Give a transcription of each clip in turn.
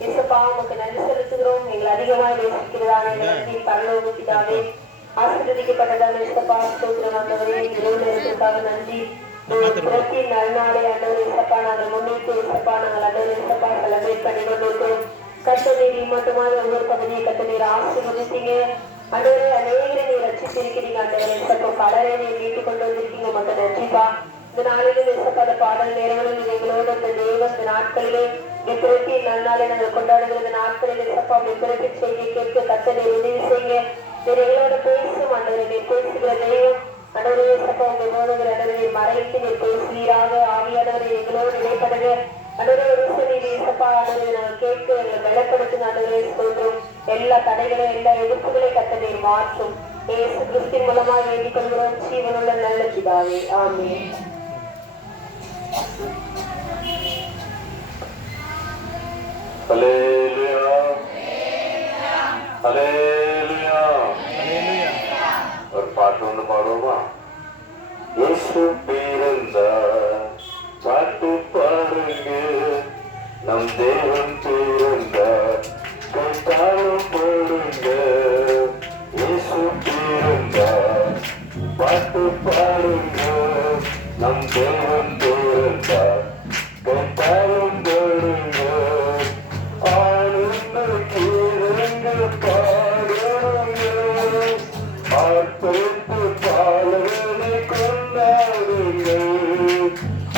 இயேசுப்பா உமக்கு நன்றி செலுத்துகிறோம். எங்களை அதிகமாக நேசிக்கிறதான பரலோக பிதாவே, ஆசீர்வதிக்கப்பட்டதான இயேசுப்பா ஸ்தோத்திரம் ஆண்டவரே. இரவு நேரத்திற்காக நன்றி. புரட்சி நல்நாளை ஆண்டவர் இயேசுப்பா நாங்கள் முன்னிட்டு இயேசுப்பா நாங்கள் ஆண்டவர் இயேசுப்பா செலிப்ரேட் பண்ணி கொண்டிருக்கிறோம். கர்த்தர் மட்டுமாக ஒவ்வொரு பகுதியை கர்த்தர் நீர் ஆசீர்வதித்தீங்க ஆண்டவரே. அநேகரை நீர் ரட்சித்திருக்கிறீங்க ஆண்டவரே. இயேசுப்பா கடலை நீர் மீட்டுக் கொண்டு வந்திருக்கீங்க. உமக்கு நன்றிப்பா. இந்த நாளிலும் இயேசுப்பா பாடல் நேரங்களில் எங்களோடு இந்த தேவ இந்த நாட்களிலே பிறப்பி நன்னாளை நாங்கள் கொண்டாடுகிற இந்த நாட்களில் இயேசுப்பா பிறப்பி செய்தியை கேட்க கர்த்தர் நீர் உதவி செய்யுங்க. நீர் எங்களோட பேசும் ஆண்டவரே. நீர் பேசுகிற தெய்வம் ஆண்டவரே. இயேசுப்பா உங்கள் போதுகிற ஆண்டவரை மறைத்து நீர் பேசுவீராக. ஆவியானவரை எங்களோடு இடைப்படுங்க ஆண்டவரே. ஒரு சரி இயேசுப்பா ஆண்டவரை நாங்கள் கேட்க எங்களை பலப்படுத்தும் ஆண்டவரே. சொல்றோம் எல்லா தடைகளையும் எல்லா எதிர்ப்புகளை கர்த்தர் நீர் மாற்றும். இயேசு கிறிஸ்துவின் மூலமாக வேண்டிக் கொள்கிறோம் ஜீவனுள்ள நல்ல பிதாவே. ஆமென். ஹல்லேலூயா ஹல்லேலூயா. ஒரு பாட்டு ஒன்று பாடுவோமா? இயேசு பிறந்தார் பாட்டு பாடுங்க, நம் தேவன் பிறந்தார் கைத்தாளம் போடுங்க. இயேசு பிறந்தார் பாட்டு பாடுங்க, நம் தேவன் பிறந்தார் கைத்தாளம் போடுங்க. ஆனந்த கீதங்கள் பாடுங்க, ஆர்ப்பரித்து பாடலை கொண்டாடுங்க.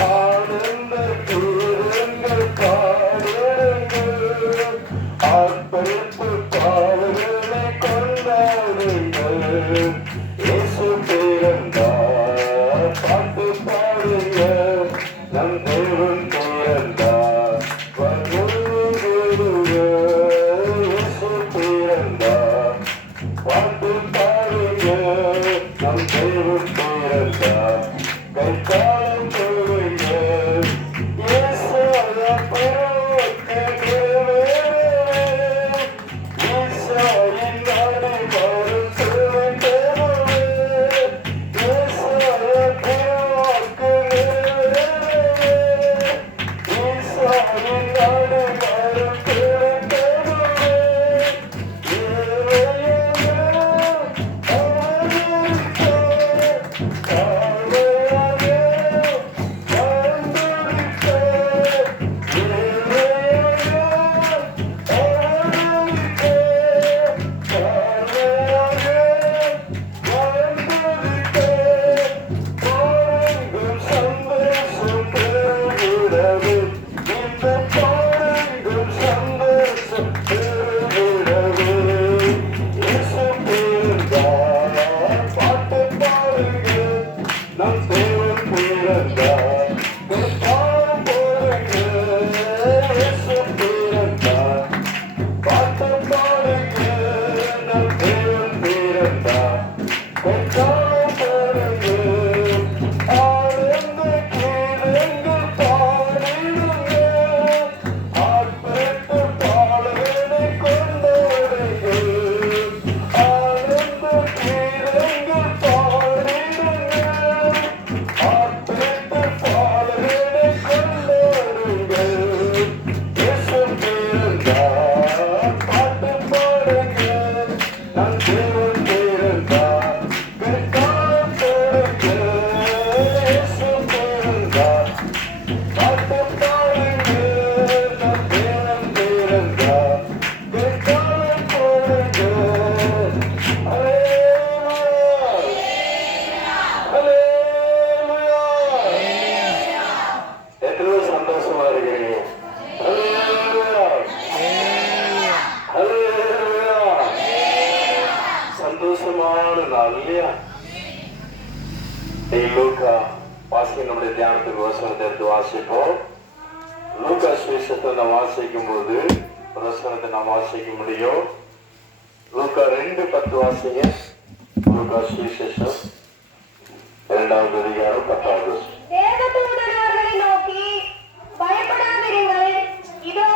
ஆனந்த கீதங்கள் பாடுங்க, ஆர்ப்பரித்து பாடலை கொண்டாடுங்க. இயேசு பிறந்தார் பாட்டு பாடுங்க, நம் தேவன் பிறந்தார் வருக. இயேசு பிறந்தார் பாட்டு பாடுங்க, நம் தேவன் பிறந்தார் கைத்தாளம் போடுங்க. இயேசுவை பிறக்க நிறைவேற, ஈசாயின் நாடு மாறும் சிறுவன் தேவனே. இயேசுவை பிறக்க நிறைவேற, ஈசாயின் நாடு மாறும் சிறுவன் தேவனே. பாட்டு பாடுங்க, நம் தேவன் பிறந்தார் கைத்தாளம் போடுங்க. இயேசு பிறந்தார் பாட்டு பாடுங்க, நம் தேவன் பிறந்தார் கைத்தாளம் போடுங்க. ஆனந்த கீதங்கள் பாடிடுங்க, ஆர்ப்பரித்து பாடலை கொண்டாடுங்க. ஆனந்த கீதங்கள் பாடிடுங்க, ஆர்ப்பரித்து பாடலை கொண்டாடுங்க. இயேசு பிறந்தார் பாட்டு பாடுங்க, நம் தேவன் பிறந்தார் கைத்தாளம் போடுங்க. இயேசு பிறந்தார் பாட்டு பாடுங்க, நம் தேவன் பிறந்தார் கைத்தாளம் போடுங்க. ஹல்லேலூயா ஹல்லேலூயா. எத்தனை சந்தோஷமா இருக்கிறீங்க? ஹல்லேலூயா ஹல்லேலூயா. சந்தோஷமான நாள் இல்லையா? லூக்கா வாசி நம்முடைய தியானத்துக்கு வசனத்தை எடுத்து வாசிப்போம். லூக்கா சுவிசேஷத்தை நாம் வாசிக்கும் போது வசனத்தை நாம் வாசிக்க முடியும். லூக்கா 2:10 வாசிங்க. லூக்கா சுவிசேஷம் 2வது அதிகாரம் 10வது. தேவதூதன் அவர்களை நோக்கி, பயப்படாதிருங்கள், இதோ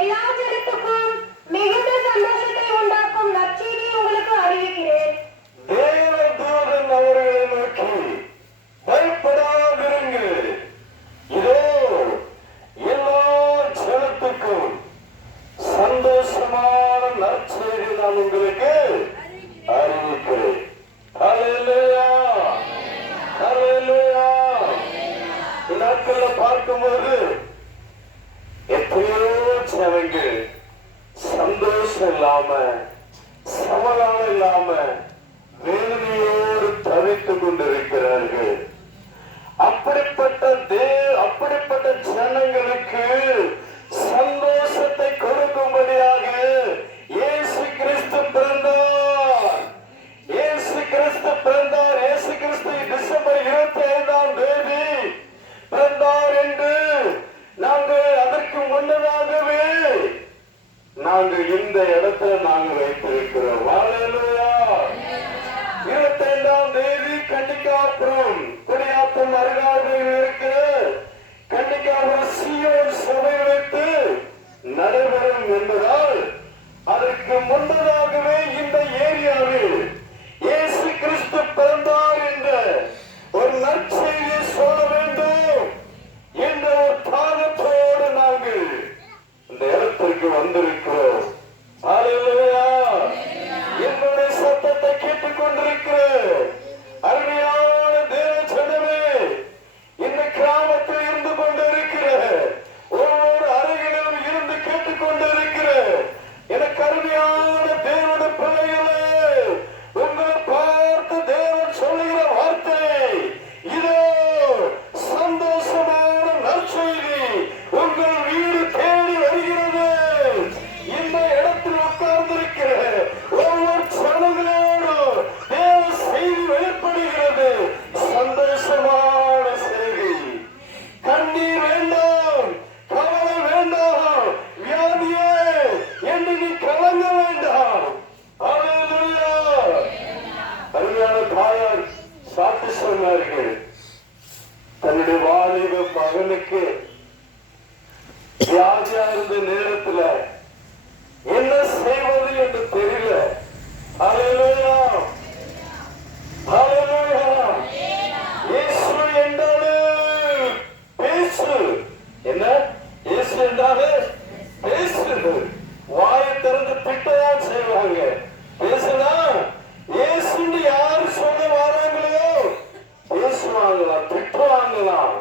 எல்லா ஜனத்துக்கும் மிகுந்த சந்தோஷத்தை உண்டாக்கும் நற்செய்தி உங்களுக்கு அறிவிக்கிறேன். தேவதூதன் அவர்களை நோக்கி, பயப்படாதிருங்கள், இதோ எல்லா ஜனத்துக்கும் சந்தோஷமான நற்செய்தி நான் உங்களுக்கு அறிவிக்கிறேன். ஹல்லேலூயா, ஹல்லேலூயா. நாட்கள்ல பார்க்கும்போது எத்தனையோ ஜனங்கள் சந்தோஷம் இல்லாம, சமாதானம் இல்லாம வேதனையோடு தவித்துக் கொண்டிருக்கிறார்கள். அப்படிப்பட்ட ஜனங்களுக்கு சந்தோஷத்தை கொடுக்கும்படியாக இயேசு கிறிஸ்து பிறந்தார். இயேசு கிறிஸ்து பிறந்தார். இயேசு கிறிஸ்து டிசம்பர் 25ஆம் தேதி பிறந்தார் என்று நாங்கள் அதற்கு முன்னதாகவே நாங்கள் இந்த இடத்துல நாங்கள் வைத்திருக்கிறோம். ஹல்லேலூயா. 25ஆம் தேதி கன்னிகாபுரம் குடியாத்தம் அருகாமையில் இருக்கிற கன்னிகாபுரம் சீயோன் சபை வைத்து நடைபெறும் என்பதால் அதற்கு முன்னதாகவே இந்த ஏரியாவில் இயேசு கிறிஸ்து பிறந்தார் என்ற ஒரு நற்செய்தியை சொல்ல வேண்டும் என்ற ஒரு தாகத்தோடு நாங்கள் இந்த இடத்திற்கு வந்திருக்கிறோம். ஹல்லேலூயா. என்னுடைய சத்தத்தை கேட்டுக் கொண்டிருக்கிற அருமையான தேவ ஜனமே, இந்த கிராமத்தில் இருந்து கொண்டிருக்கிற ஒவ்வொரு அருகிலும் இருந்து கேட்டுக் கொண்டிருக்கிற எனக்கு அருமையான தேவனுடைய பிள்ளைகளே, உங்களை பார்த்து தேவன் சொல்லுகிற வார்த்தை இதோ சந்தோஷமான நற்செய்தி உங்கள் வீடு தேடி வருகிறது. இந்த இடத்தில் உட்கார்ந்திருக்கிற ஒவ்வொரு ஜனங்களோடு தேவ செய்தி வெளிப்படுகிறது. சந்தோஷமான செய்தி. கண்ணீர் வேண்டாம், கவலை வேண்டாம், வியாதியே என்று நீ கலங்க வேண்டாம். ஹல்லேலூயா. அருமையான தாயார் சாட்சி சொன்னார்கள். தன்னுடைய வாலிப மகனுக்கு வியாதியா இருந்த நேரத்துல என்ன செய்வது என்று தெரியல. ஹல்லேலூயா, ஹல்லேலூயா. இயேசு என்றாலே பேசு. என்ன இயேசு என்றாலே பேசு. வாயை திறந்து திட்டதான் செய்வாங்க. பேசுனா இயேசுன்னு யாரு சொல்ல வராங்களோ பேசுவாங்களாம், திட்டுவாங்களாம்.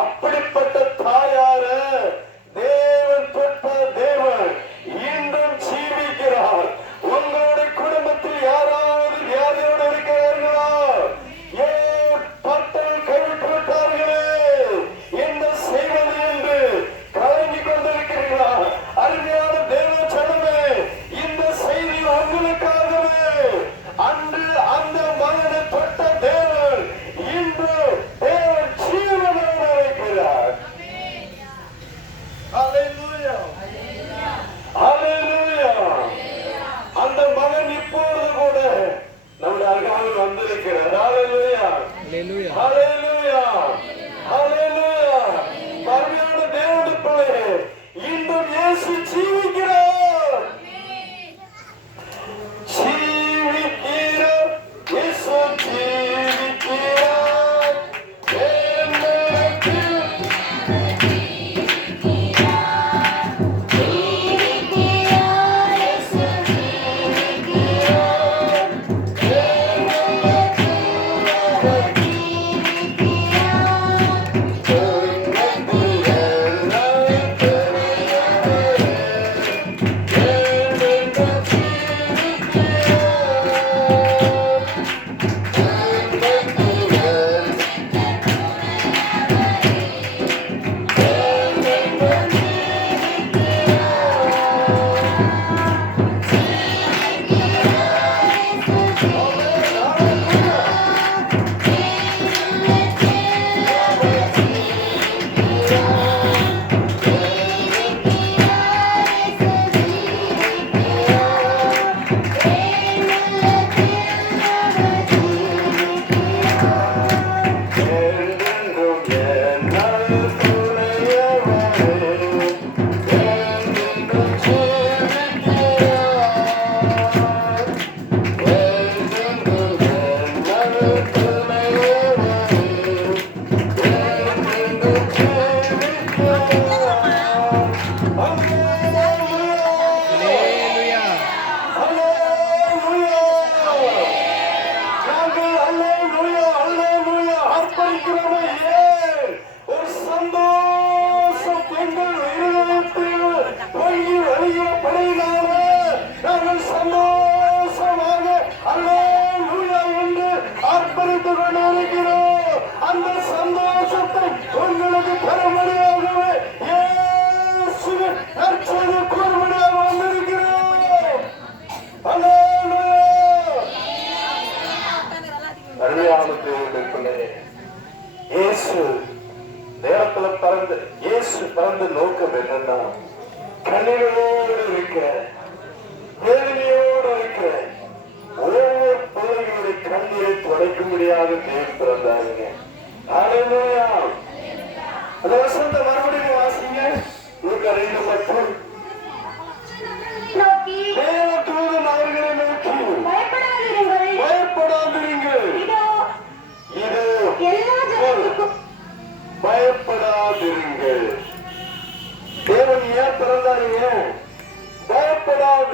அப்படிப்பட்ட தாயார தேவன் தொட்ட தேவன் இன்றும் ஜீவிக்கிறார். உங்களுடைய குடும்பத்தில் யாராவது வியாதியோடு இருக்கிறார்களா? ஏன் பட்டல் கைவிட்டு விட்டார்களே, என்ன செய்வது என்று கலங்கிக் கொண்டிருக்கிறீர்களா? அருமையான தேவ ஜனமே, இந்த செய்தி உங்களுக்காகவே. அன்று அந்த மகனை தொட்ட தேவன் இன்று தேவன் ஜீவனோடு இருக்கிறார். ஹல்லேலூயா, ஹல்லேலூயா. அந்த மகன் இப்பொழுது கூட நம்முடைய அருகாமையில் வந்திருக்கிறார். ஹல்லேலூயா, ஹல்லேலூயா, ஹல்லேலூயா. அருமையான தேவனுடைய பிள்ளையே, இன்றும் இயேசு ஜீவிக்கிறார். ஜீவிக்கிறார், இயேசு ஜீவிக்கிறார். என்னிடத்தில்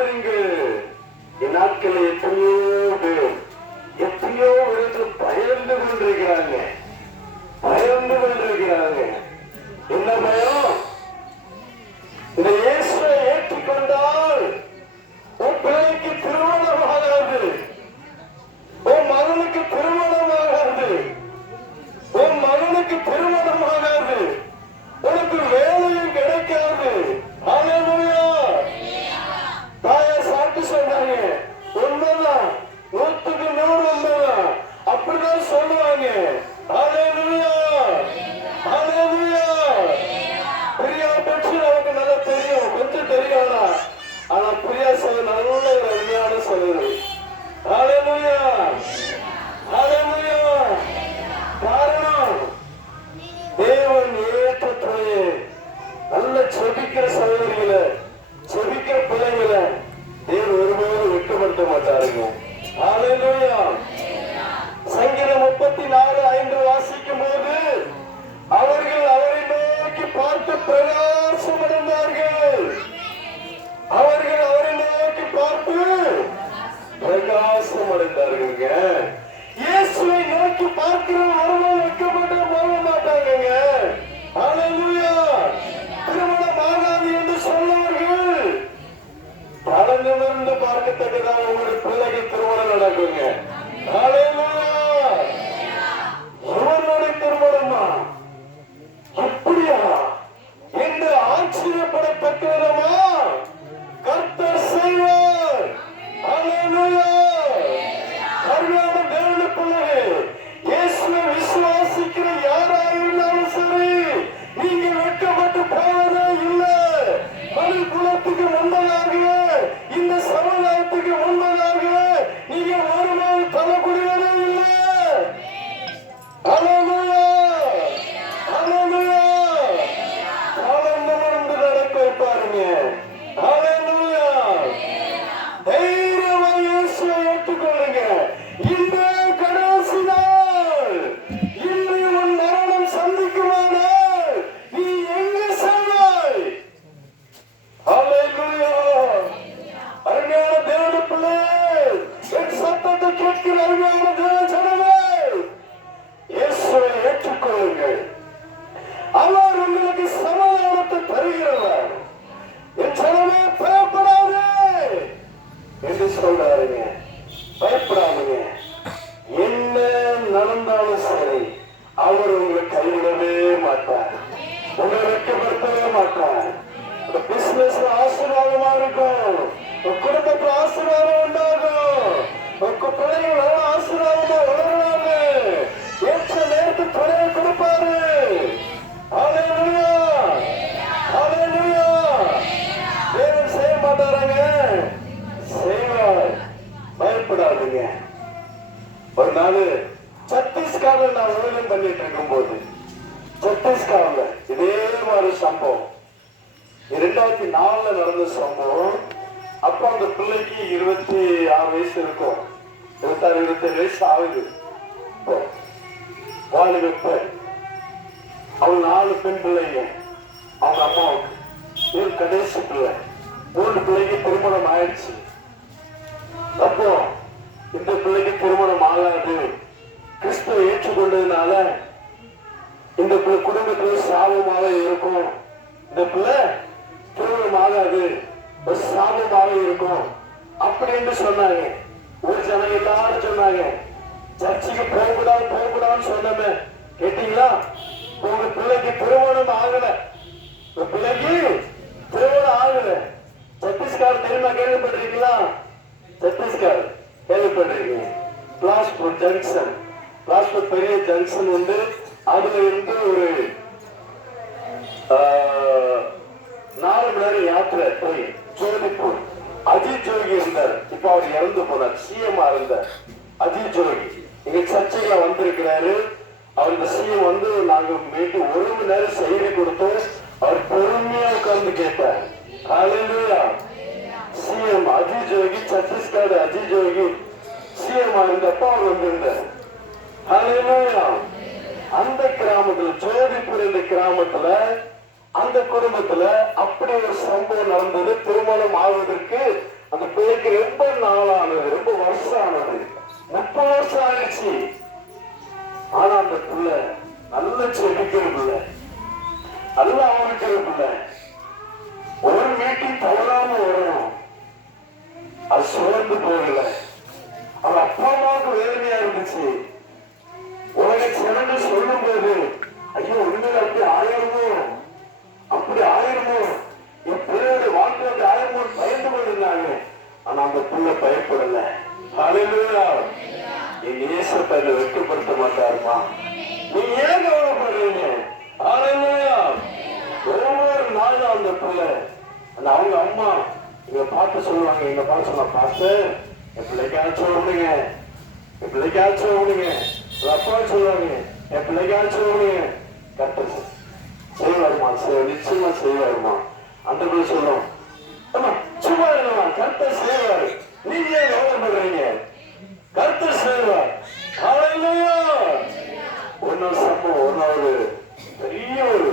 கவனிங்கள். இந்நாட்களில் எத்தனையோ விதத்தில் பயந்து கொண்டிருக்கிறாங்க. என்ன பயம்? இந்த இயேசுவை ஏற்றுக்கொண்டால் உன் பிள்ளைக்கு திருமணமாகாது, உன் மகனுக்கு திருமணமாகாது, உன் மகனுக்கு திருமணமாகாது, உனக்கு வேலையும் கிடைக்காது. ஹல்லேலூயா. தாயார் சாப்பிட்டு சொன்னாங்க. உண்மைதான், 100க்கு 100 உண்மைதான். அப்படிதான் சொல்லுவாங்க. ஹல்லேலூயா. பிரியா பற்றி நமக்கு நல்லா தெரியும், கொஞ்சம் தெரியும். ஆனா பிரியா சொல்ல நல்ல ஒரு அருமையான சொல்லுது. ஹல்லேலூயா. காரணம் தேவன் ஏற்ற துணையை நல்ல செபிக்கிற சகோதரிகளை, செபிக்கிற பிள்ளைகளை தேவன் ஒருபோதும் வெட்கப்படுத்த மாட்டாருங்க. ஹல்லேலூயா. சங்கீதம் 34:5 வாசிக்கும் போது அவர்கள் அவரை நோக்கி பார்த்து பிரகாசமடைந்தார்கள். அவர்கள் அவரை நோக்கி பார்த்து பிரகாசமடைந்தார்கள். இயேசுவை நோக்கி பார்க்கிற ஒருவன் வெட்கப்பட்டு போக மாட்டாங்க. ஹல்லேலூயா. திருமணம் ஆகாது என்று சொன்னவர்கள் பலனிலிருந்து பார்க்கத்தக்கதாக உங்களுடைய பிள்ளைகள் திருமணம் நடக்குங்க. ஹல்லேலூயா. இவர்களுடைய திருமணமா அப்படியா என்று ஆச்சரியப்படத்தக்க விதமா கர்த்தர் செய்வார். ஹல்லேலூயா. அருமையான தேவனுடைய பிள்ளைகளே, இயேசுவை விசுவாசிக்கிற யாராயிருந்தாலும் சரி, நீங்க வெட்கப்பட்டு போவதே இல்லை. மனு குலத்துக்கு முன்பதாக, இந்த சமுதாயத்துக்கு முன்பதாக நீங்க ஒருவரை தலைப்படுவதே இல்லை. ஹல்லேலூயா. காலம் நிமிர்ந்து நடக்க வைப்பாருங்க. ஹல்லேலூயா. தைரியமா இயேசுவை ஏற்றுக்கொள்ளுங்க. இந்த கடைசி நாள், இன்று உன் மரணம் சந்திக்குமானால் நீ எங்கே செல்வாய்? ஹல்லேலூயா. அருமையான தேவனுடைய பிள்ளையே, என் சத்தத்தை கேட்கிற அருமையான தேவ ஜனமே, இயேசுவை ஏற்றுக்கொள்ளுங்கள். அவர் உங்களுக்கு சமாதானத்தை தருகிறவர். என் ஜனமே பயப்படாதே என்று சொல்றாருங்க. பயப்படாதீங்க. என்ன நடந்தாலும் சரி, அவர் உங்களை கைவிடவே மாட்டார், உங்களை வெட்கப்படுத்தவே மாட்டார். உங்க பிசினஸ்ல ஆசீர்வாதமா இருக்கும், உங்க குடும்பத்துல ஆசீர்வாதம் உண்டாகும், உங்க பிள்ளைகள் நல்ல ஆசீர்வாதமா வளருவாங்க. ஏற்ற நேரத்துக்கு துணையை கொடுப்பாரு. ஹல்லேலூயா. தேவன் செய்ய மாட்டாராங்க, செய்வார். பயப்படாதீங்க. ஒரு நாள் சத்தீஸ்கர்ல நான் ஊழியம் பண்ணிட்டு இருக்கும் போது, சத்தீஸ்கர்ல இதே மாதிரி சம்பவம் 2004 நடந்த சம்பவம். அப்ப அந்த பிள்ளைக்கு 26 வயசு இருக்கும், 26, 27 வயசு ஆகுது. வாலிப அவங்க 4 பெண் பிள்ளைங்க. அவங்க அம்மாவுக்கு ஒரு கடைசி பிள்ளை, 3 பிள்ளைக்கு திருமணம் ஆயிடுச்சு. அப்போ இந்த பிள்ளைக்கு திருமணம் ஆகாது, கிறிஸ்துவை ஏற்றுக்கொண்டதுனால இந்த குடும்பத்துல சாபமாக இருக்கும், இந்த பிள்ளை திருமணம் ஆகாது, ஒரு சாபமாக இருக்கும் அப்படின்னு சொன்னாங்க. ஒரு ஜனங்க எல்லாரும் சொன்னாங்க, சர்ச்சைக்கு போகக்கூடாதுன்னு சொன்னமே, கேட்டீங்களா? உங்க பிள்ளைக்கு திருமணம் ஆகல, உங்க பிள்ளைக்கு திருமணம் ஆகல. சத்தீஸ்கர் தெரியுமா? கேள்விப்பட்டிருக்கீங்களா? சத்தீஸ்கர் கேள்விப்பட்டிருக்கீங்க? பிலாஸ்பூர் ஜங்ஷன், பிலாஸ்பூர் பெரிய ஜங்ஷன் உண்டு. அதுல இருந்து ஒரு 4 மணி நேரம் யாத்திரை போய் ஜோதிப்பூர். அஜித் ஜோகி இருந்தார், இப்ப அவர் இறந்து போனார், சிஎம் இருந்தார். அஜித் ஜோகி எங்க சர்ச்சையில வந்திருக்கிறாரு. அவர் இந்த சிஎம் வந்து நாங்க மீட்டு 1 மணி நேரம் செய்தி கொடுத்தோம். அவர் பொறுமையா உட்கார்ந்து கேட்டார். ஹல்லேலூயா. சிஎம் அஜித் ஜோகி, சத்தீஸ்கர் அஜித் ஜோகி சிஎம் இருந்தப்ப அவர் வந்திருந்தார். ஹல்லேலூயா. அந்த கிராமத்துல, ஜோதிப்பூர் என்ற கிராமத்துல, அந்த குடும்பத்துல அப்படி ஒரு சம்பவம் நடந்தது. திருமணம் ஆவதற்கு அந்த பிள்ளைக்கு ரொம்ப நாளானது, ரொம்ப வருஷம் ஆனது, 30 வருஷம் ஆயிடுச்சு. ஆனா அந்த பிள்ளை நல்ல செடிக்கிற பிள்ளை, நல்ல ஆரம்பிக்கிற பிள்ளை, ஒரு மீட்டிங் தவறாம வரணும். அது சுழந்து போகல. அவன் அப்பா அம்மாவுக்கு வேதனையா இருந்துச்சு. உலக ஜனங்கள் சொல்லும் போது, ஐயோ உண்மையில அப்படி ஆயிரமோ, அப்படி ஆயிரமோ, என் பிள்ளையோட வாழ்க்கை அப்படி ஆயிரமோ பயந்து கொண்டிருந்தாங்க. ஆனா அந்த பிள்ளை பயப்படல. ஹல்லேலூயா. என் இயேசுவை வெட்கப்படுத்த மாட்டாருமா. நீ ஏன் கவலைப்படுறீங்க? ஹல்லேலூயா. ஒவ்வொரு நாளும் அந்த பிள்ளை, அந்த அவங்க அம்மா இங்க பார்த்து சொல்லுவாங்க, எங்க பார்த்து சொன்னா, பார்த்து என் பிள்ளைக்காச்சும் விடுங்க, என் பிள்ளைக்காச்சும் விடுங்க. அப்பா சொல்லுவாங்க, என் பிள்ளைக்காச்சும் விடுங்க. கர்த்தர் செய்வாருமா, நிச்சயமா செய்வாருமா. அந்த பிள்ளை சொல்லும், சும்மா இல்லமா, கர்த்தர் செய்வாரு, நீங்க ஏன் கவலைப்படுறீங்க? கர்த்தர் செய்வார். ஹல்லேலூயா. ஒன்னொரு சம்பவம், ஒன்னாவது பெரிய ஒரு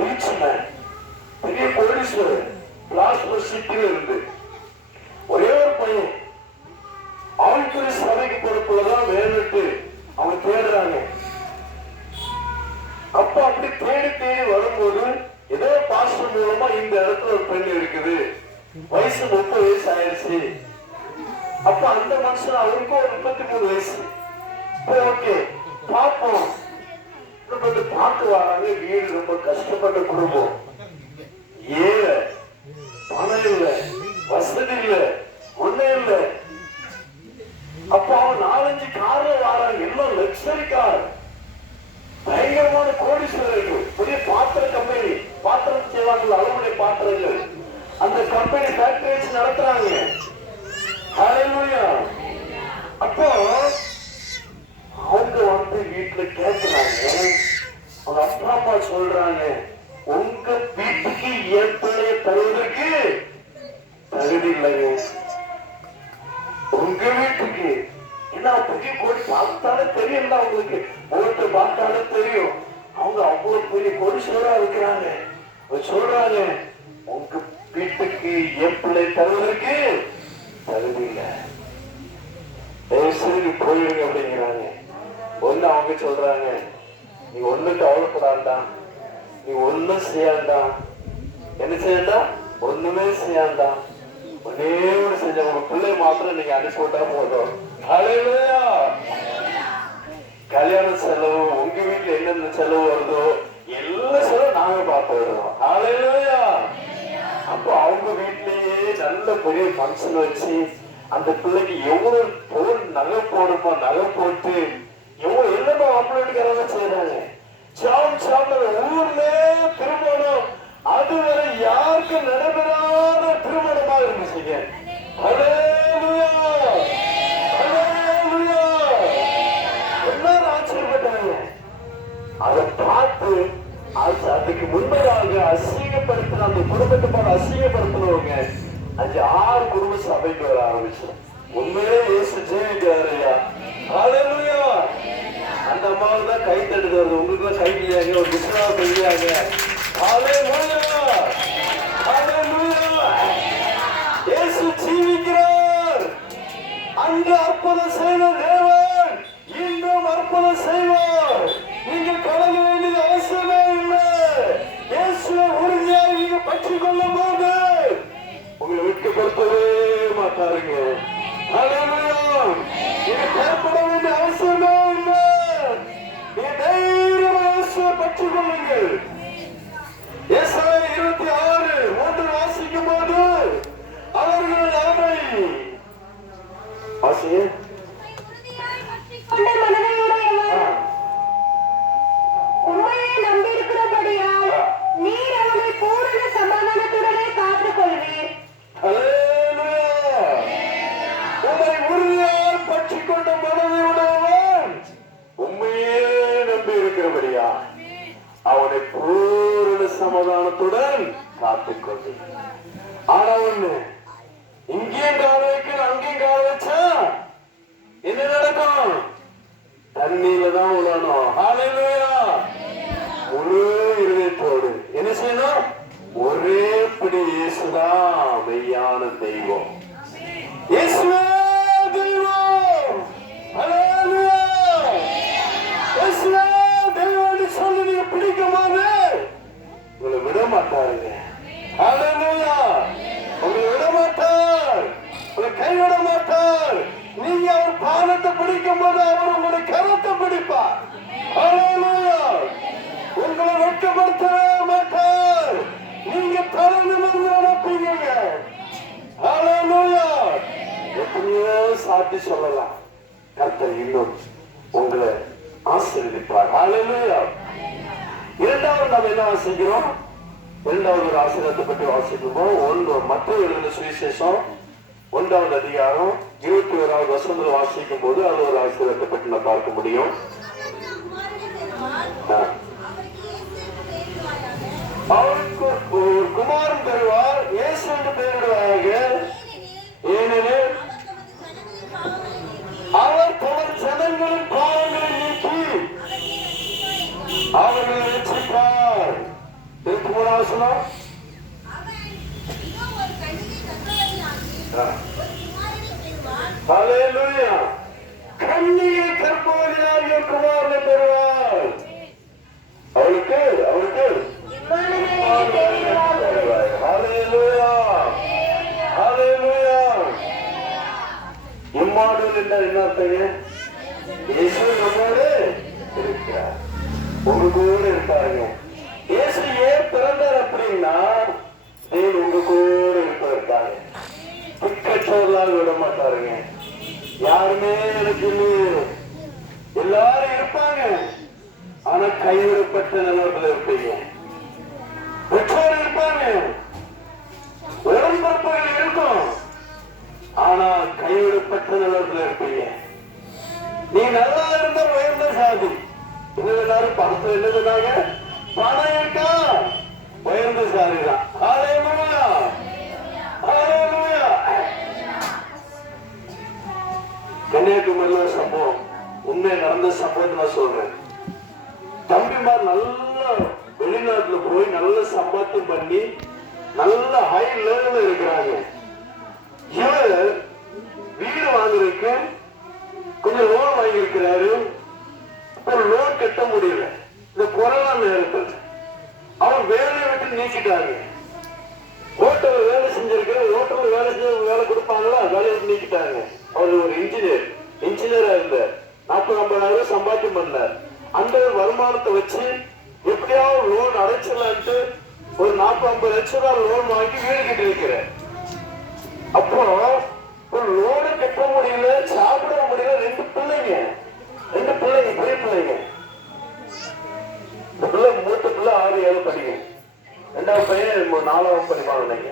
ரிச் மேன், பெரிய கோடீஸ்வரர், பிளாஸ்பர் சிட்டில இருந்து ஒரே ஒரு பையன், ஆழ்துறை சபைக்கு பொறுப்புலதான் வேணுட்டு அவங்க தேடுறாங்க. அப்ப அப்படி தேடி தேடி வரும்போது ஏதோ பாஸ்டர் மூலமா இந்த இடத்துல ஒரு பெண் இருக்குது, வயசு 30 வயசு ஆயிடுச்சு. அப்ப அந்த மனுஷன் அவருக்கும் ஒரு 33 வயசு. ஓகே பாப்போம் பார்க்க வராங்க. வீடு ரொம்ப கஷ்டப்பட்ட குடும்பம், ஏழை, பணம் இல்ல, வசதி இல்ல, ஒண்ணு இல்ல. அப்ப அவன் 4-5 கார்ல வராங்க, எல்லாம் லக்ஸரி கார், பயங்கரமான கோடீஸ்வரர்கள், பெரிய பாத்திர கம்பெனி, பாத்திரம் செய்வாங்க, அலுமினிய பாத்திரங்கள், அந்த கம்பெனி ஃபேக்டரி வச்சு நடத்துறாங்க. ஹல்லேலூயா. அப்போ அவங்க வந்து வீட்டுல கேட்கிறாங்க, அவங்க அப்பா அம்மா சொல்றாங்க, உங்க வீட்டுக்கு என் பிள்ளைய தருவதற்கு தகுதி இல்லைங்க. உங்க வீட்டுக்கு என்ன பெரிய கோடி பார்த்தாலே தெரியும், அவங்களுக்கு ஓட்டு பார்த்தாலே தெரியும். அவங்க அவ்வளவு பெரிய கோடீஸ்வரா இருக்கிறாங்க. சொல்றாங்க, உங்க வீட்டுக்கு என் பிள்ளை தருவதற்கு தகுதி இல்லை, தயவுசெய்து போயிடுங்க அப்படிங்கிறாங்க. ஒண்ணு அவங்க சொல்றாங்க, நீ ஒண்ணு கவலைப்படாண்டா, நீ ஒண்ணும் செய்யாண்டா. என்ன செய்யண்டா? ஒண்ணுமே செய்யாண்டா. ஒன்னே ஒண்ணு செஞ்ச, உங்க பிள்ளை மாத்திரம் நீங்க அனுப்பி விட்டா போதும். ஹல்லேலூயா. கல்யாண செலவு, உங்க வீட்டுல என்னென்ன செலவு வருதோ எல்லா செலவு நாங்க பார்த்துடுறோம். ஹல்லேலூயா. அப்போ அவங்க வீட்லயே நல்ல பெரிய ஃபங்க்ஷன் வச்சு அந்த பிள்ளைக்கு எவ்வளவு பொருள் நகை போடுமோ நகை போட்டு எவ்வளவு எல்லாமே அம்மாட்டுக்காரங்க செய்யறாங்க. ஊர்ல திருமணம், அதுவரை யாருக்கும் நடைபெறாத திருமணமாக இருந்துச்சுங்க. எல்லாரும் ஆச்சரியப்பட்டாங்க. அதை பார்த்து அதுக்கு முன்பதாக அசிங்கப்படுத்தின அந்த குடும்பத்தை பார்த்து அசிங்கப்படுத்தினவங்க 5-6 குடும்ப சபைக்கு வர ஆரம்பிச்சோம். உண்மையிலே இயேசு ஜீவிக்கிறார் ஐயா. ஹல்லேலூயா. அந்த அம்மாவை தான் கை தடுத்து வருது, உங்களுக்கு கை இல்லையாங்க, ஒரு விசுவாசம் இல்லையாங்க. ஹல்லேலூயா. ஹல்லேலூயா. இயேசு ஜீவிக்கிறார். அன்று அற்புதம் செய்த தேவன் இன்னும் அற்புதம் செய்வார். நீங்கள் கலங்க வேண்டியது அவசியமே இல்லை. இயேசுவை உறுதியாக நீங்க பற்றிக் கொள்ளும் போது உங்களை வெட்கப்படுத்தவே மாட்டாருங்க. நீங்க பயப்பட வேண்டிய அவசியமே இல்லை. நீங்க தைரியமா இயேசுவை பற்றிக் கொள்ளுங்கள். ஏசாயா 26:3 வாசிக்கும் போது அவர்கள் அவரை வாசிய உண்மையை நம்பியிருக்கிறபடியால் நீர் அவனை பூரண சமாதானத்துடனே காத்துக் கொள்வீர். உம்மை உறுதியால் பற்றிக் கொண்ட மனதை உடையவன் உண்மையே நம்பி இருக்கிறபடியா அவனை பூரண சமாதானத்துடன் காத்துக் கொண்டு. ஆனா ஒண்ணு, இங்கேயும் கால வைக்க அங்கேயும் கால வச்சா என்ன நடக்கும்? தண்ணியில தான் உழணும். ஹல்லேலூயா. முழு இருதயத்தோடு என்ன செய்யணும்? ஒரே பிடி இயேசுதான் மெய்யான தெய்வம். இயேசுவே தெய்வம். ஹல்லேலூயா. இயேசுவே தெய்வம்னு சொல்லி நீங்க பிடிக்கும்போது உங்களை விட மாட்டாருங்க. ஹல்லேலூயா. உங்களை விட மாட்டார், உங்களை கைவிட மாட்டார். நீங்க அவர் பாதத்தை பிடிக்கும் போது அவர் உங்களுடைய கரத்தை பிடிப்பார். ஹல்லேலூயா. உங்களை வெட்கப்படுத்தவே மாட்டார். நீங்க தலை நிமிர்ந்து நடப்பீங்க. ஹல்லேலூயா. எத்தனையோ சாட்சி சொல்லலாம். கர்த்தர் இன்னும் உங்களை ஆசீர்வதிப்பார். ஹல்லேலூயா. இரண்டாவது நாம் என்ன வாசிக்கிறோம்? இரண்டாவது ஒரு ஆசீர்வாதத்தை பற்றி வாசிக்கும்போது மத்தேயு எழுதின சுவிசேஷம் 1வது அதிகாரம் 21வது வசனத்தில் வாசிக்கும் போது அது ஒரு ஆசீர்வாதத்தை பற்றி நான் பார்க்க முடியும். அவருக்கு ஒரு குமாரன் பெறுவார், இயேசு என்று பெயரிடுவாங்க. ஏனெனில் அவர் தமது ஜனங்களின் பாவங்களை நீக்கி அவர்களை ரட்சிப்பார். 3வது வசனம். ஹல்லேலூயா. கன்னிகை கர்ப்பவதியாகிய குமாரனை பெறுவார். அவளுக்கு ஹல்லேலூயா. ஹல்லேலூயா. இம்மானுவேல் என்ன அர்த்தங்க? இயேசு நம்மோடு இருக்கிறார், உங்க கூட இருப்பாருங்க. இயேசு ஏன் பிறந்தார் அப்படின்னா தேவன் உங்க கூட இருப்பதற்காக. திக்கற்றவர்களாக விட மாட்டாருங்க. யாருமே எனக்கு எல்லாரும் இருப்பாங்க, ஆனா கைவிடப்பட்ட நிலவரத்தில் இருப்பீங்க. பெற்றோர் இருப்பாங்க, உடன்பரப்புகள் இருக்கும், ஆனா கைவிடப்பட்ட நிலவரத்தில் இருப்பீங்க. நீ நல்லா இருந்தா உயர்ந்த சாதி. இன்னும் எல்லாரும் பணத்தை என்ன சொன்னாங்க? பணம் இருக்கா உயர்ந்த சாதி தான். ஹல்லேலூயா. ஹல்லேலூயா. கன்னியாகுமரியில சம்பவம், உண்மை நடந்த சம்பவத்தை நான் சொல்றேன். தம்பிமார் நல்ல வெளிநாட்டுல போய் நல்ல சம்பாத்தியம் பண்ணி நல்ல ஹை லெவல்ல இருக்கிறாங்க. இவர் வீடு வாங்குறதுக்கு கொஞ்சம் லோன் வாங்கி இருக்கிறாரு. ஒரு லோன் கட்ட முடியல. இந்த கொரோனா நேரத்தில் அவர் வேலையை விட்டு நீக்கிட்டாங்க. ஹோட்டல்ல வேலை செஞ்சிருக்கிற, ஹோட்டல்ல வேலை செஞ்ச வேலை கொடுப்பாங்களா, வேலையை விட்டு நீக்கிட்டாங்க. அவர் ஒரு இன்ஜினியரா இருந்தார். 40-50,000 சம்பாத்தியம் பண்ணார். அந்த வருமானத்தை வச்சு எப்படியாவது லோன் அடைச்சிடலான்ட்டு ஒரு 40-50 லட்சம் ரூபாய் லோன் வாங்கி வீடு கட்டி இருக்கிறார். அப்போ ஒரு லோனை கட்ட முடியல, சாப்பிட முடியல. 2 பிள்ளைங்க, பெரிய பிள்ளைங்க. இந்த பிள்ளை மூத்த பிள்ளை 6-7 படிங்க, 2வது பையன் 4வது படிப்பாங்க நினைக்க.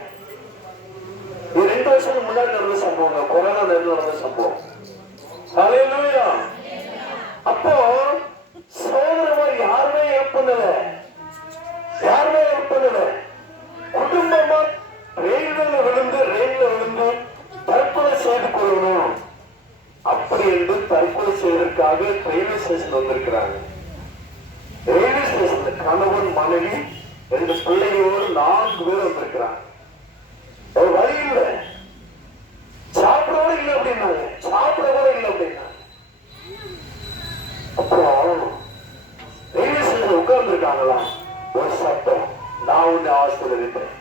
இது 2 வருஷத்துக்கு முன்னாடி நடந்த சம்பவம், கொரோனா நேரத்தில் நடந்த சம்பவம். ஹல்லேலூயா. அப்போ சோதனை யாருமே ஹெல்ப் பண்ணல. குடும்பமா ரயில்ல விழுந்து தற்கொலை செய்து கொள்ளணும் அப்படி என்று தற்கொலை செய்வதற்காக ரயில்வே ஸ்டேஷன் வந்திருக்கிறாங்க. ரயில்வே ஸ்டேஷன் கணவன் மனைவி 2 பிள்ளைகளோடு 4 பேர் வந்திருக்கிறாங்க. ஒரு வழி இல்லை, சாப்பிட கூட இல்லை அப்படின்னாங்க. அப்புறம் ரயில்வே ஸ்டேஷன் உட்கார்ந்து இருக்காங்களா, ஒரு சட்டம், நான் உன்னை ஆசீர்வதிப்பேன்,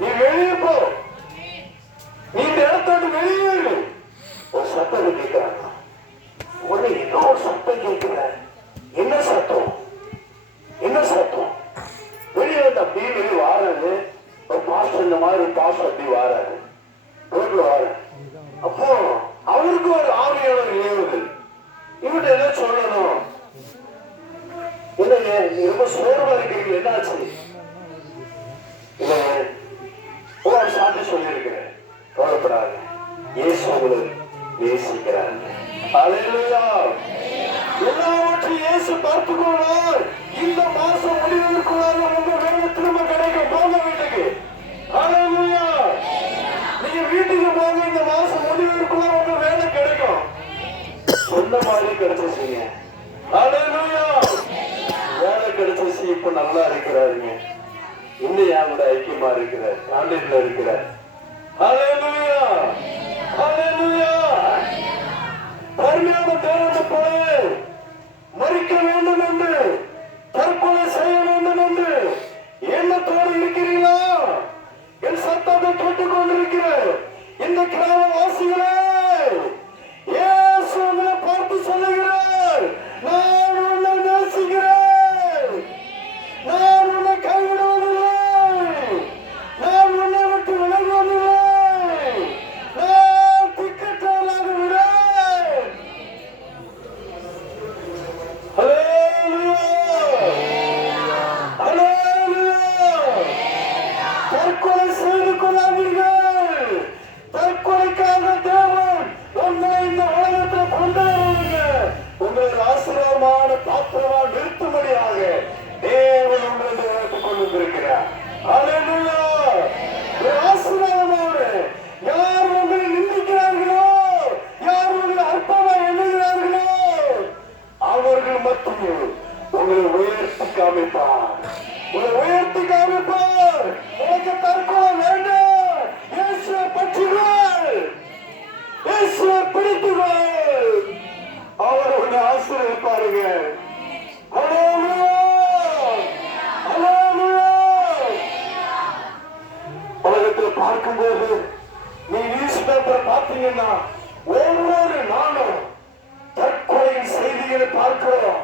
நீ வெளியே போ, நீ இந்த இடத்தோடு வெளியேறு. ஒரு சத்தம் கேட்கிறாங்க. உடனே என்ன ஒரு சத்தம் கேட்கிற, என்ன சத்தம் வெளியே வந்து அப்படியே வெளியே வாராது. ஒரு பாஸ்டர், இந்த மாதிரி ஒரு பாஸ்டர் அப்படி வாராது, ரோட்ல வார. அப்போ அவருக்கு ஒரு ஆவியாளர் ஏவுதல், இவர்கிட்ட என்ன சொல்லணும், இல்லைங்க நீ ரொம்ப சோர்வா இருக்கீங்க, என்னாச்சு? இல்ல ஒரு சாட்சி சொல்லி இருக்கிறேன், கவலைப்படாது, இயேசு உங்களை நேசிக்கிறார். ஹல்லேலூயா. எல்லாவற்றையும் இயேசு பார்த்துக்கொள்வார். இந்த மாசம் முடிவதற்குள்ளாக உங்க வேலை திரும்ப கிடைக்கும். போங்க வீட்டுக்கு. ஹல்லேலூயா. நீங்க வீட்டுக்கு போங்க, இந்த மாசம் முடிவதற்குள்ள உங்க வேலை கிடைக்கும். சொன்ன மாதிரி கிடைச்சிருச்சீங்க. ஹல்லேலூயா. வேலை கிடைச்சிருச்சு, இப்ப நல்லா இருக்கிறாருங்க. இன்னும் என் கூட ஐக்கியமா இருக்கிற காண்டேட்ல இருக்கிற ஹல்லேலூயா ஹல்லேலூயா. கருமையான தேவனுடைய பிள்ளையே, மறிக்க வேண்டும் என்று தற்கொலை செய்ய வேண்டும் என்று எண்ணத்தோடு இருக்கிறீர்களா? என் சத்தத்தை கேட்டுக் கொண்டிருக்கிற இந்த கிராமவாசிகளே, இயேசு உங்களை பார்த்து சொல்லுகிறார், நான் உன்னை நேசிக்கிறேன், நான் உன்னை கைவிடுவதில்லை, நான் உன்னை விட்டு விலகுவதில்லை, நான் திக்கற்றவனாக விடேன். தற்கொலை செய்து கொள்ளாதீர்கள். தற்கொலைக்காக தேவன் உங்களை இந்த உலகத்தில் கொண்டு வருவீங்க. உங்களை ஆசீர்வாதமான பாத்திரமாக நிறுத்தும்படியாக தேவன் உங்களை வளர்த்துக் கொண்டிருக்கிறார். ஹல்லேலூயா. ஒரு ஆசீர்வாதமான யார் உங்களை நிந்திக்கிறார்களோ, யார் உங்களை அற்பமா எண்ணுகிறார்களோ, அவர்கள் மத்தியில் உங்களை உயர்த்தி காமிப்பார், உங்களை உயர்த்தி காமிப்பார். உனக்கு தற்கொலை வேண்டாம். இயேசுவை பற்றுங்கள், இயேசுவை பிடித்துகள், அவர் உன்னை ஆசீர்வதிப்பாருங்க. ஹல்லேலூயா ஹல்லேலூயா. உலகத்தில் பார்க்கும்போது நீ நியூஸ் பேப்பர் பார்த்தீங்கன்னா ஒவ்வொரு நாளும் தற்கொலையின் செய்திகளை பார்க்கிறோம்.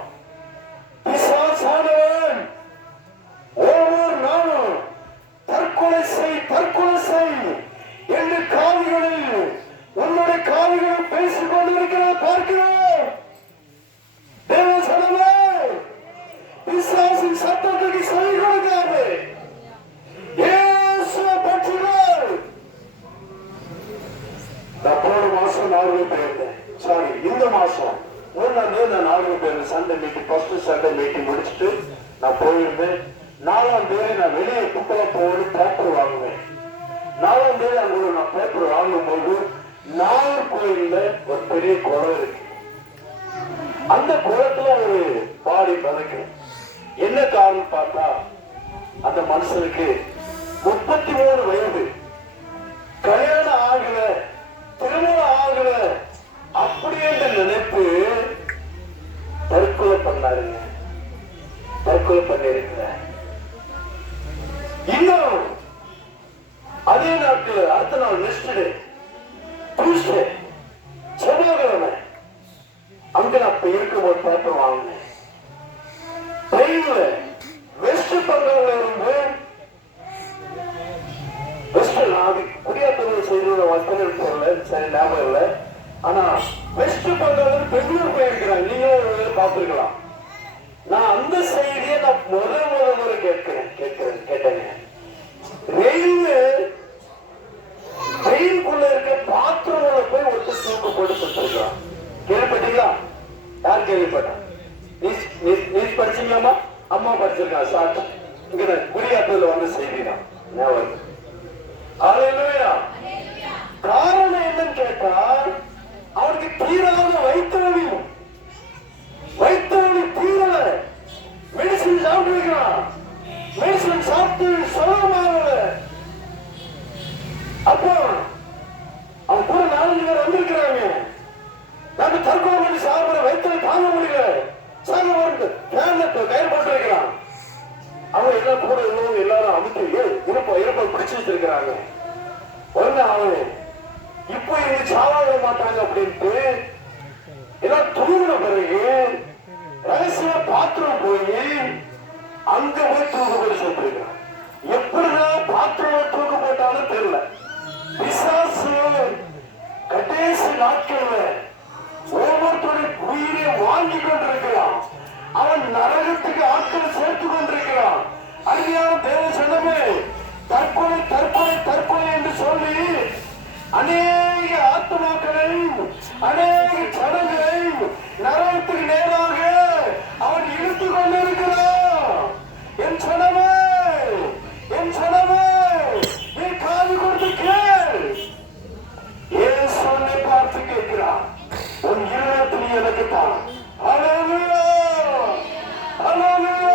பிசாசானவன் ஒவ்வொரு நாளும் தற்கொலை செய் என்று காதுகளில் உன்னுடைய காதுகளில் பேசிக் கொண்டிருக்கிறத பார்க்கிறோம். தேவசனமே, பிசாசின் சத்தத்துக்கு செவி கொடுக்காது. இயேசுவை பற்றுங்கள். நான் போன மாசம் நாகூர் போயிருந்தேன். சாரி, இந்த மாசம் 3ஆம் தேதி நான் நாகூர் போயிருந்தேன். Sunday meeting, first Sunday meeting முடிச்சுட்டு நான் போயிருந்தேன். 4ஆம் தேதி நான் வெளியே குப்பை போய் பேப்பர் வாங்குவேன். 4ஆம் தேதி அங்க நான் பேப்பர் வாங்கும்போது நாகர்கோயில்ல ஒரு பெரிய குளம் இருக்கு. அந்த குளத்துல ஒரு பாடி பதக்கு. என்ன காரணம் பார்த்தா, அந்த மனுஷனுக்கு 33 வயது, கல்யாணம் ஆகல, திருமணம் ஆகல, அப்படி என்ற நினைப்பு தற்கொலை பண்ணாருங்க. தற்கொலை பண்ணிருக்கிற இன்னும் அதே நாட்கள் அடுத்த நாள் நெக்ஸ்ட் டே டியூஸ்டே செவ்வாய்க்கிழமை அங்க நான் இருக்கும்போது பேப்பர் வாங்கினேன். ட்ரெயின்ல வெஸ்ட் பெங்கால்ல இருந்து வெஸ்ட், நான் குடியாத்தூர் செய்தியோட வசனம் போடல, சரி ஞாபகம் இல்லை. ஆனா வெஸ்ட் பெங்கால் பெங்களூர் போயிருக்கிறாங்க, நீங்களும் பார்த்திருக்கலாம். நான் அந்த செய்தியை நான் முறை கேட்டேங்க. ரயிலுக்குள்ள இருக்க பாத்திரங்களை போய் ஒருத்தர் தூக்கு போட்டு செத்துருக்கான். கேள்விப்பட்டீங்களா? யார் கேள்விப்பட்டா? நீஸ் படிச்சீங்களாமா? அம்மா படிச்சிருக்கான். சாட்சி இங்க குடியாத்தூர்ல வந்து செய்தி தான் ஞாபகம். ஹல்லேலூயா. காரணம் என்னன்னு கேட்டா, அவனுக்கு தீராத வயிற்று வலி தீரல. மெடிசன் சாப்பிட்டு இருக்கிறான், மெடிசன் சாப்பிட்டு சுகமாகல. அப்போ அவன் கூட 4 பேர் வந்திருக்கிறாங்க. நாங்க தற்கொலை பண்ணி சாப்பிட வயிற்று தாங்க முடியல, சாங்க வருது கயிறு போட்டிருக்கிறான். அவன் எல்லாம் கூட இன்னும் எல்லாரும் அமுத்தி இருப்ப பிடிச்சு வச்சிருக்கிறாங்க. ஒண்ணு அவன் இப்போ இவங்க சாவாக மாட்டாங்க அப்படின்ட்டு எல்லாம் தூங்கின பிறகு ரகசிய பாத்திரம் போய் அங்க போய் தூக்கு போட்டு சொல்லிருக்கிறான். எப்படிதான் பாத்திரம் தூக்கு போட்டாலும் தெரியல. பிசாசு கடைசி நாட்கள்ல ஒவ்வொருத்தருடைய உயிரை வாங்கி கொண்டிருக்கிறான். அவன் நரகத்துக்கு ஆட்கள் சேர்த்து கொண்டிருக்கிறான். அருமையான தேவ சனமே, தற்கொலை தற்கொலை தற்கொலை என்று சொல்லி அநேக ஆத்மாக்களை, அநேக ஜனங்களை நரகத்துக்கு நேராக அவன் இழுத்துக் கொண்டிருக்கிறான். என் சனமே, என் சனமே, நீ காது கொடுத்து கேள். ஏன் சொன்னை பார்த்து கேட்கிறான். உன் இருதயத்தில் எனக்கு தான். ஹல்லேலூயா, ஹல்லேலூயா.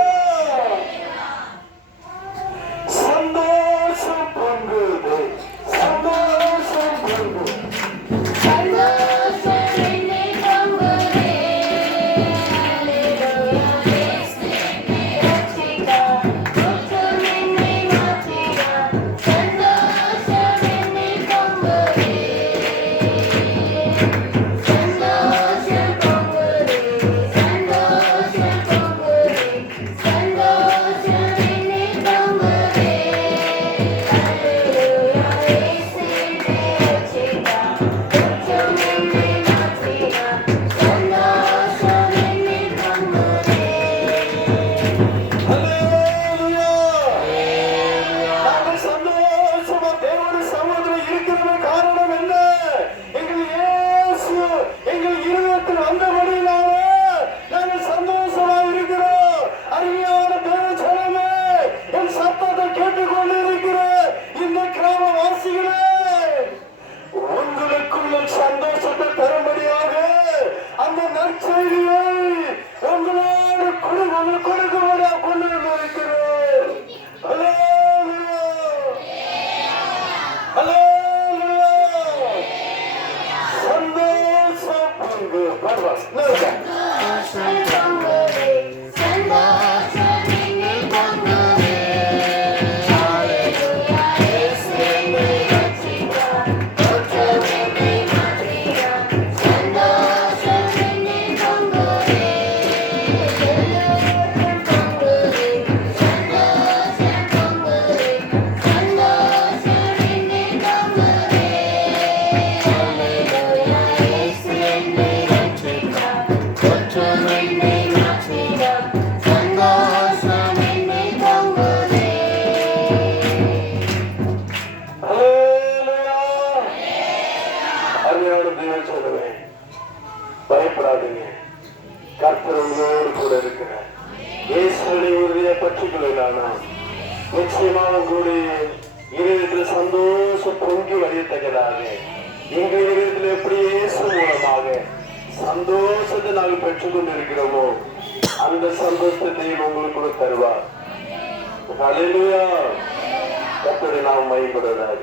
கர்த்தர் உங்களோடு கூட இருக்கிறார். இயேசுவை உறுதியை பற்றிக்கொள்ளலானா நிச்சயமா உங்களுடைய இதயத்தில் சந்தோஷம் பொங்கி வழியத்தக்கதாக எங்கள் இதயத்தில் எப்படி இயேசு மூலமாக சந்தோஷத்தை நாங்கள் பெற்றுக் கொண்டிருக்கிறோமோ அந்த சந்தோஷத்தை தெய்வம் உங்களுக்கு கூட தருவார். ஹல்லேலூயா. கர்த்தரை நாம் மகிமைப்படுவதாக.